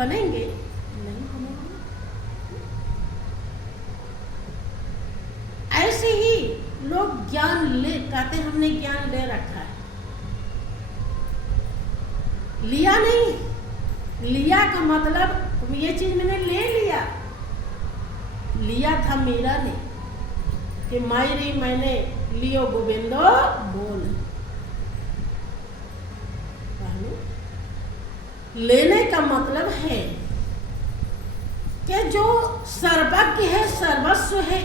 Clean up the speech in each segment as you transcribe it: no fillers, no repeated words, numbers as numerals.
बनेंगे? नहीं बनेंगे। ऐसे ही लोग ज्ञान ले कहते हैं हमने ज्ञान ले रखा है, लिया नहीं। लिया का मतलब तुम ये चीज मैंने ले लिया, लिया था मीरा ने कि मायरी मैंने लियो गोविंदो बोल। लेने का मतलब है कि जो सर्वज्ञ है, सर्वस्व है,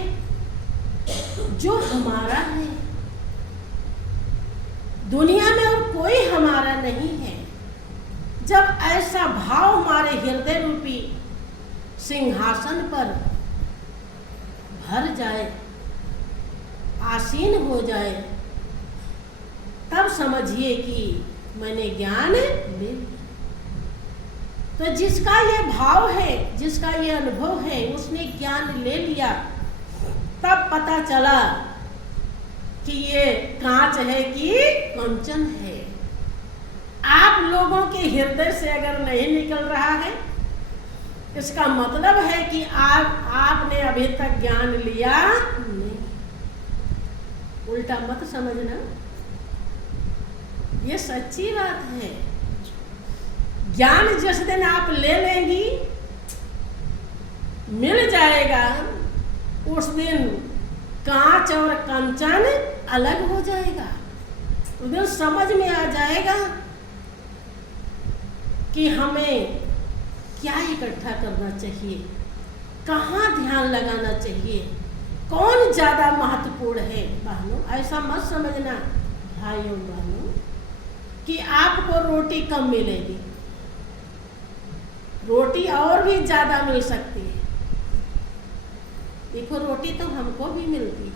जो हमारा है, दुनिया में और कोई हमारा नहीं है। जब ऐसा भाव हमारे हृदय रूपी सिंहासन पर भर जाए, आसीन हो जाए, तब समझिए कि मैंने ज्ञान ले लिया। तो जिसका ये भाव है, जिसका ये अनुभव है, उसने ज्ञान ले लिया, तब पता चला कि ये कांच है कि कंचन है। आप लोगों के हृदय से अगर नहीं निकल रहा है, इसका मतलब है कि आपने अभी तक ज्ञान लिया नहीं। उल्टा मत समझना, ये सच्ची बात है। ज्ञान जिस दिन आप ले लेंगी, मिल जाएगा, उस दिन कांच और कंचन अलग हो जाएगा। उस दिन समझ में आ जाएगा कि हमें क्या इकट्ठा करना चाहिए, कहाँ ध्यान लगाना चाहिए, कौन ज्यादा महत्वपूर्ण है। बहनों, ऐसा मत समझना भाइयों बहनों कि आपको रोटी कम मिलेगी, रोटी और भी ज्यादा मिल सकती है। देखो, रोटी तो हमको भी मिलती है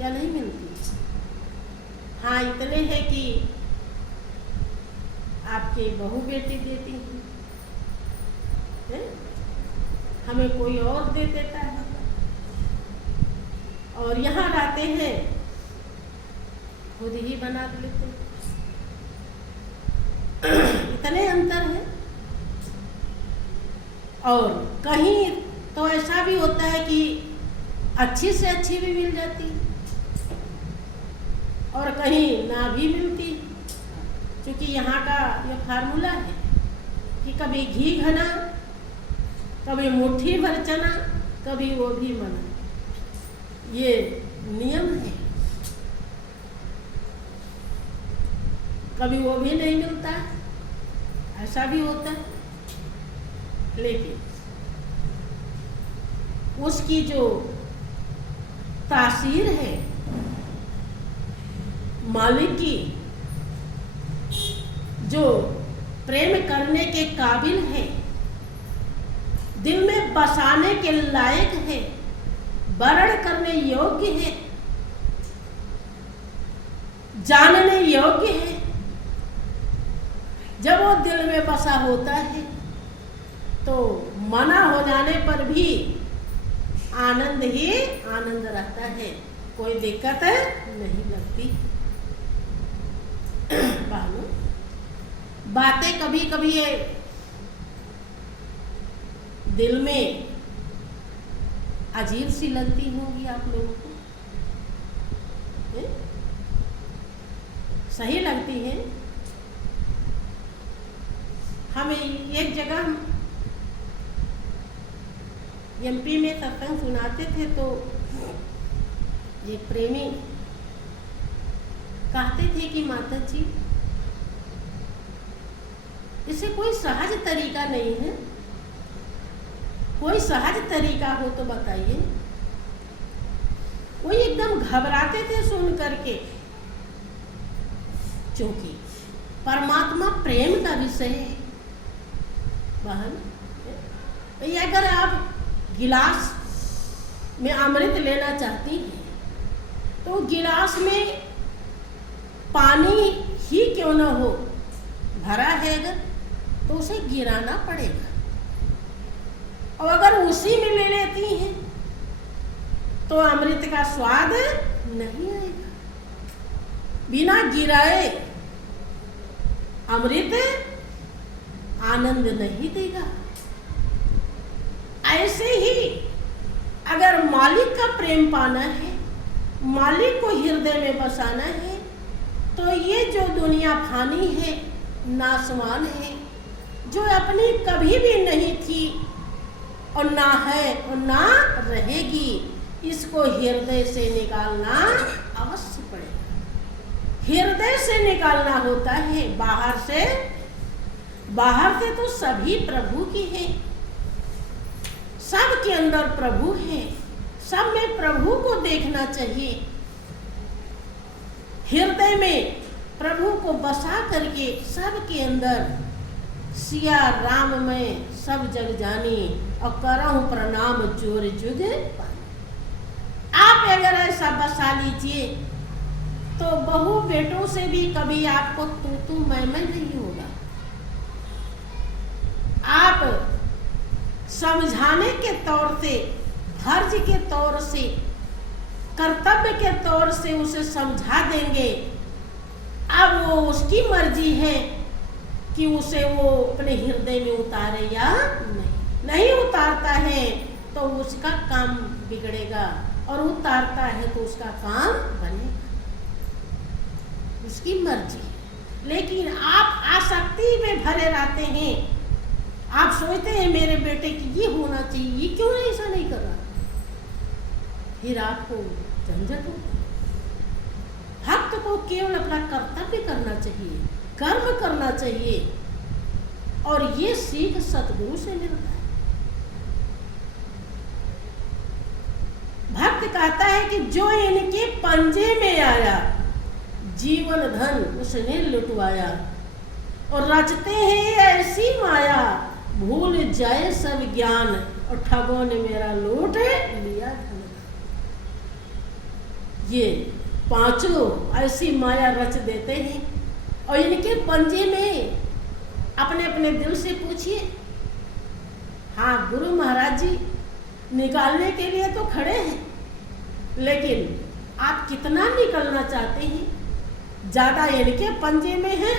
या नहीं मिलती? हाँ, इतने हैं कि आपके बहू बेटी देती है, हमें कोई और दे देता है, और यहाँ लाते हैं खुद ही बना लेते हैं। इतने अंतर है। और कहीं तो ऐसा भी होता है कि अच्छी से अच्छी भी मिल जाती है और कहीं ना भी मिलती, क्योंकि यहाँ का ये फार्मूला है कि कभी घी घना, कभी मुट्ठी भर चना, कभी वो भी मना, ये नियम है। कभी वो भी नहीं मिलता, ऐसा भी होता है। लेकिन उसकी जो तासीर है मालिक की, जो प्रेम करने के काबिल है, दिल में बसाने के लायक है, वर्ण करने योग्य है, जानने योग्य है, जब वो दिल में बसा होता है तो मना हो जाने पर भी आनंद ही आनंद रहता है, कोई दिक्कत नहीं लगती। बातें कभी कभी ये दिल में अजीब सी लगती होगी आप लोगों को, सही लगती है। हमें एक जगह एमपी में सत्संग सुनाते थे, तो एक प्रेमी कहते थे कि माता जी, इसे कोई सहज तरीका नहीं है, कोई सहज तरीका हो तो बताइए। वो एकदम घबराते थे सुन करके, क्योंकि परमात्मा प्रेम का विषय है। बहन, अगर आप गिलास में अमृत लेना चाहती हैं तो गिलास में पानी ही क्यों ना हो, भरा है अगर, तो उसे गिराना पड़ेगा। और अगर उसी में ले लेती हैं तो अमृत का स्वाद नहीं आएगा। बिना गिराए अमृत आनंद नहीं देगा। ऐसे ही अगर मालिक का प्रेम पाना है, मालिक को हृदय में बसाना है, तो ये जो दुनिया फानी है, नासवान है, जो अपनी कभी भी नहीं थी और ना है और ना रहेगी, इसको हृदय से निकालना अवश्य पड़ेगा। हृदय से निकालना होता है, बाहर से तो सभी प्रभु की है, सब के अंदर प्रभु है, सब में प्रभु को देखना चाहिए। हृदय में प्रभु को बसा करके सबके अंदर सिया राम में सब जग जानी और करहूं प्रणाम जोर जुग पानी। आप अगर ऐसा बसा लीजिए तो बहू बेटों से भी कभी आपको तू मैं नहीं होगा। आप समझाने के तौर से, फर्ज के तौर से, कर्तव्य के तौर से उसे समझा देंगे। अब वो उसकी मर्जी है कि उसे वो अपने हृदय में उतारे या नहीं उतारता है तो उसका काम बिगड़ेगा, और उतारता है तो उसका काम बनेगा, उसकी मर्जी। लेकिन आप आसक्ति में भरे रहते हैं, आप सोचते हैं मेरे बेटे की ये होना चाहिए, ये क्यों ऐसा नहीं कर रहा, फिर आपको झंझट हो। भक्त को केवल अपना कर्तव्य करना चाहिए, कर्म करना चाहिए, और ये सीख सतगुरु से मिलता है। भक्त कहता है कि जो इनके पंजे में आया, जीवन धन उसने लुटवाया, और रचते हैं ऐसी माया, भूल जाए सब ज्ञान, और ठगों ने मेरा लूट लिया धन। ये पांचों ऐसी माया रच देते हैं, और इनके पंजे में अपने अपने दिल से पूछिए। हाँ, गुरु महाराज जी निकालने के लिए तो खड़े हैं, लेकिन आप कितना निकलना चाहते हैं? ज़्यादा इनके पंजे में है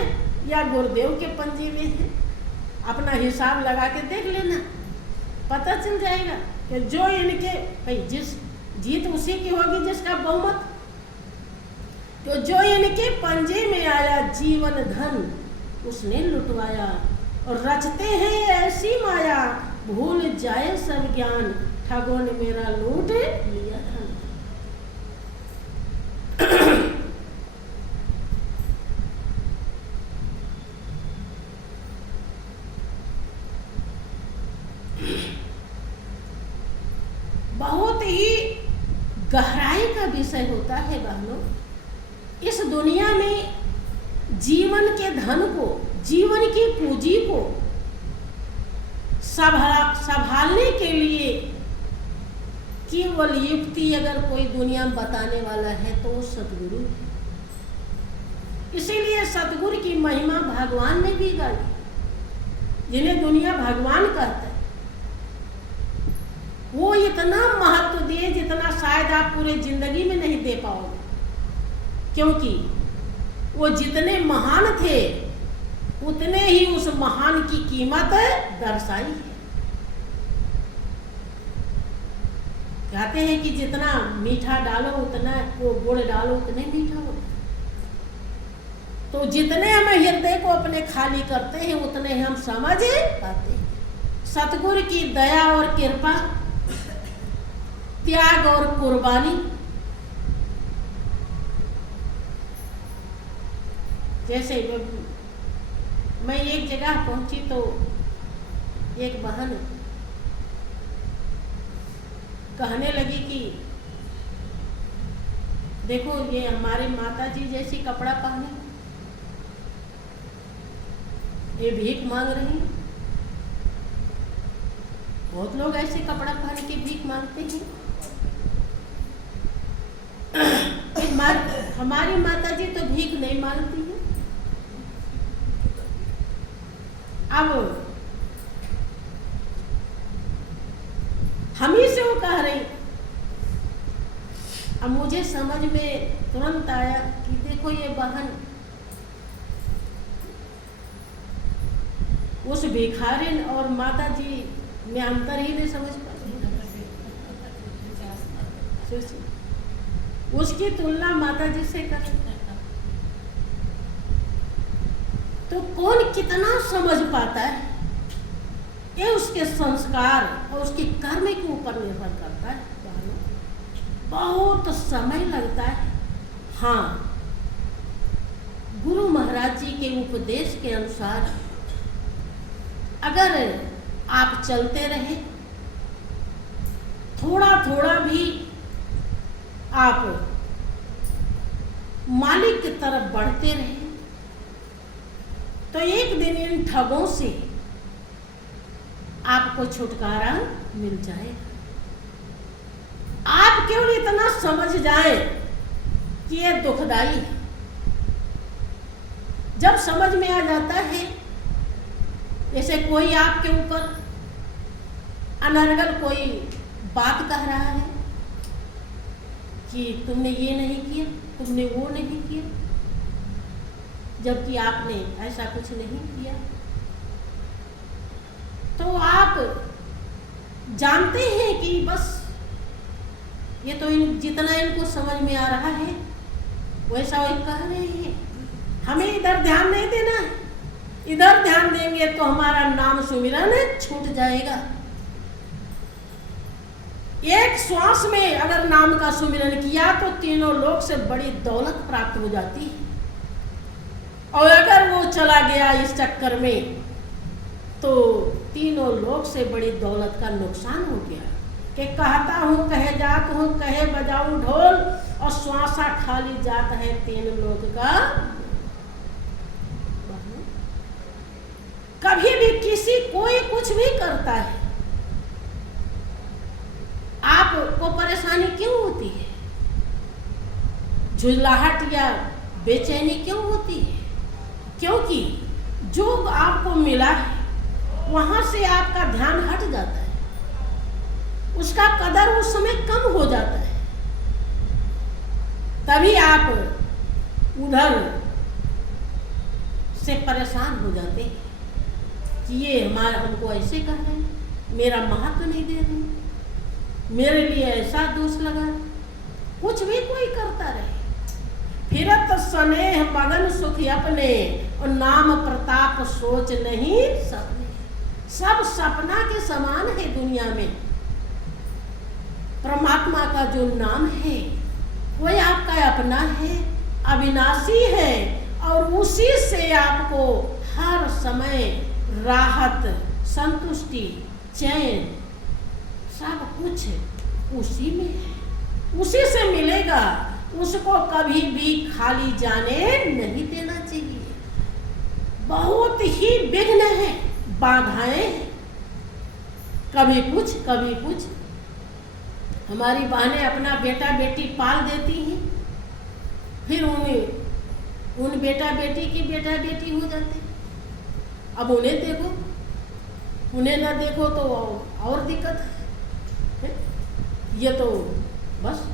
या गुरुदेव के पंजे में है? अपना हिसाब लगा के देख लेना, पता चल जाएगा कि जो इनके भाई जिस जीत उसी की होगी जिसका बहुमत। तो जो इनके पंजे में आया, जीवन धन उसने लुटवाया, और रचते हैं ऐसी माया, भूल जाए सब ज्ञान, ठगों ने मेरा लूट लिया धन। बहुत ही गहराई का विषय होता है बहनों। इस दुनिया में जीवन के धन को, जीवन की पूंजी को संभालने के लिए केवल युक्ति अगर कोई दुनिया में बताने वाला है तो वो सतगुरु है। इसीलिए सतगुरु की महिमा भगवान ने भी गाई, जिन्हें दुनिया भगवान कहता है। वो इतना महत्व दिए जितना शायद आप पूरे जिंदगी में नहीं दे पाओगे, क्योंकि वो जितने महान थे उतने ही उस महान की कीमत दर्शाई है। कहते हैं कि जितना मीठा डालो उतना, वो गुड़ डालो उतने मीठा होता है। तो जितने हम हृदय को अपने खाली करते हैं उतने हम समझ पाते हैं। सतगुरु की दया और कृपा, त्याग और कुर्बानी। जैसे मैं एक जगह पहुंची तो एक बहन कहने लगी कि देखो ये हमारे माता जी जैसी कपड़ा पहने, ये भीख मांग रही है। बहुत लोग ऐसे कपड़ा पहन के भीख मांगते हैं। हमारी माता जी तो भीख नहीं मांगती है। अब हम ही से वो कह रही। अब मुझे समझ में तुरंत आया कि देखो ये बहन उस भिखारिन और माता जी में अंतर ही नहीं समझ पाते। उसकी तुलना माता जी से कर तो कौन कितना समझ पाता है, ये उसके संस्कार और उसके कर्म के ऊपर निर्भर करता है। बहुत समय लगता है। हाँ, गुरु महाराज जी के उपदेश के अनुसार अगर आप चलते रहे, थोड़ा थोड़ा भी आप मालिक की तरफ बढ़ते रहे, तो एक दिन इन ठगों से आपको छुटकारा मिल जाएगा। आप केवल इतना समझ जाए कि ये दुखदाई है। जब समझ में आ जाता है, जैसे कोई आपके ऊपर अनर्गल कोई बात कह रहा है कि तुमने ये नहीं किया, तुमने वो नहीं किया, जबकि आपने ऐसा कुछ नहीं किया, तो आप जानते हैं कि बस ये तो जितना इनको समझ में आ रहा है वैसा वही कह रहे हैं, हमें इधर ध्यान नहीं देना है। इधर ध्यान देंगे तो हमारा नाम सुमिरन छूट जाएगा। एक श्वास में अगर नाम का सुमिरन किया तो तीनों लोक से बड़ी दौलत प्राप्त हो जाती है, और अगर वो चला गया इस चक्कर में तो तीनों लोक से बड़ी दौलत का नुकसान हो गया। कि कहता हूँ कहे जात हूँ, कहे बजाऊं ढोल, और श्वासा खाली जात है तीन लोक का। कभी भी किसी कोई कुछ भी करता है, आपको परेशानी क्यों होती है, झुलाहट या बेचैनी क्यों होती है? क्योंकि जो आपको मिला है वहां से आपका ध्यान हट जाता है, उसका कदर उस समय कम हो जाता है, तभी आप उधर से परेशान हो जाते हैं कि ये हमारा हमको ऐसे कर रहे हैं, मेरा महत्व नहीं दे रहे, मेरे लिए ऐसा दोष लगा। कुछ भी कोई करता रहे, फिरत स्नेह मगन सुख अपने, और नाम प्रताप सोच नहीं सपने। सब सपना के समान है दुनिया में। परमात्मा का जो नाम है वही आपका अपना है, अविनाशी है, और उसी से आपको हर समय राहत, संतुष्टि, चैन सब कुछ उसी में है, उसी से मिलेगा। उसको कभी भी खाली जाने नहीं देना चाहिए। बहुत ही विघ्न है, बाधाएं हैं, कभी कुछ कभी कुछ। हमारी बहनें अपना बेटा बेटी पाल देती हैं, फिर उन बेटा बेटी की बेटा बेटी हो जाते। अब उन्हें देखो, उन्हें ना देखो तो और दिक्कत है। ये तो बस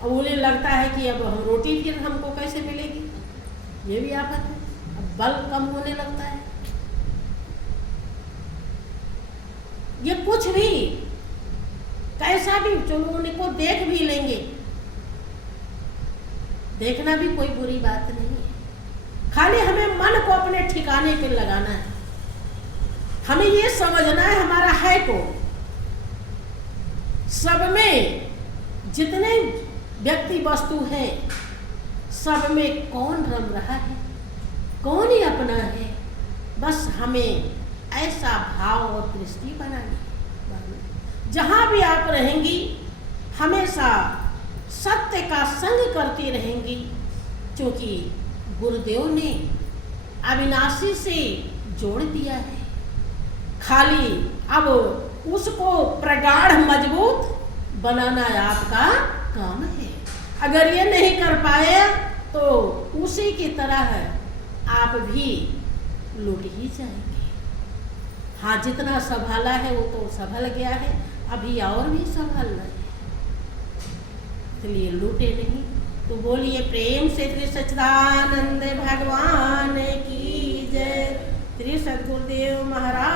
अब उन्हें लगता है कि अब हम रोटी फिर हमको कैसे मिलेगी, ये भी आफत है। अब बल कम होने लगता है। ये कुछ भी कैसा भी, चलो उनको देख भी लेंगे, देखना भी कोई बुरी बात नहीं है, खाली हमें मन को अपने ठिकाने पे लगाना है। हमें ये समझना है हमारा है कौन। सब में जितने व्यक्ति वस्तु हैं, सब में कौन रम रहा है, कौन ही अपना है। बस हमें ऐसा भाव और दृष्टि बनानी है। जहाँ भी आप रहेंगी हमेशा सत्य का संग करती रहेंगी, क्योंकि गुरुदेव ने अविनाशी से जोड़ दिया है। खाली अब उसको प्रगाढ़ मजबूत बनाना आपका काम है। अगर ये नहीं कर पाए तो उसी की तरह आप भी लुट ही जाएंगे। हाँ, जितना संभाला है वो तो संभल गया है, अभी और भी संभालना है, इसलिए लूटे नहीं। तो बोलिए प्रेम से श्री सच्चिदानंद भगवान की जय। श्री सद्गुरुदेव महाराज